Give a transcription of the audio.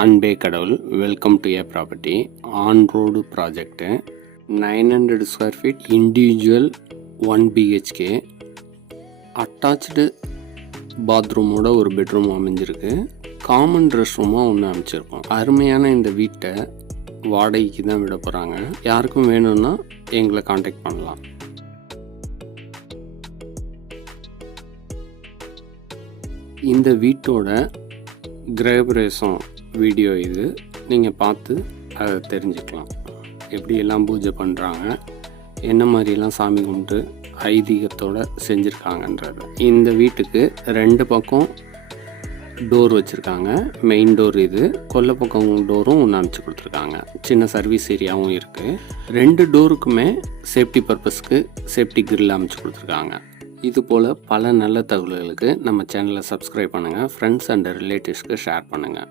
அன்பே கடவுள், welcome to a property on road project. 900 square feet individual 1 BHK attach பாத்ரூமோட ஒரு பெட்ரூம் அமைஞ்சிருக்கு. காமன் ரெஸ்ட் ரூமாக ஒன்று அமைச்சிருக்கோம். அருமையான இந்த வீட்டை வாடகைக்கு தான் விட போகிறாங்க. யாருக்கும் வேணும்னா எங்களை காண்டாக்ட் பண்ணலாம். இந்த வீட்டோட கிரகப்பிரவேசம் வீடியோ இது. நீங்கள் பார்த்து அதை தெரிஞ்சுக்கலாம். எப்படியெல்லாம் பூஜை பண்ணுறாங்க, என்ன மாதிரிலாம் சாமி கும்பிட்டு ஐதீகத்தோடு செஞ்சுருக்காங்கன்றது. இந்த வீட்டுக்கு 2 பக்கம் டோர் வச்சுருக்காங்க. மெயின் டோர் இது, கொல்லை பக்கம் டோரும் ஒன்று அமைச்சு கொடுத்துருக்காங்க. சின்ன சர்வீஸ் ஏரியாவும் இருக்குது. 2 டோருக்குமே சேஃப்டி பர்பஸ்க்கு சேஃப்டி கிரில் அமைச்சு கொடுத்துருக்காங்க. இது போல் பல நல்ல தகவல்களுக்கு நம்ம சேனலை சப்ஸ்கிரைப் பண்ணுங்கள். ஃப்ரெண்ட்ஸ் அண்ட் ரிலேட்டிவ்ஸ்க்கு ஷேர் பண்ணுங்கள்.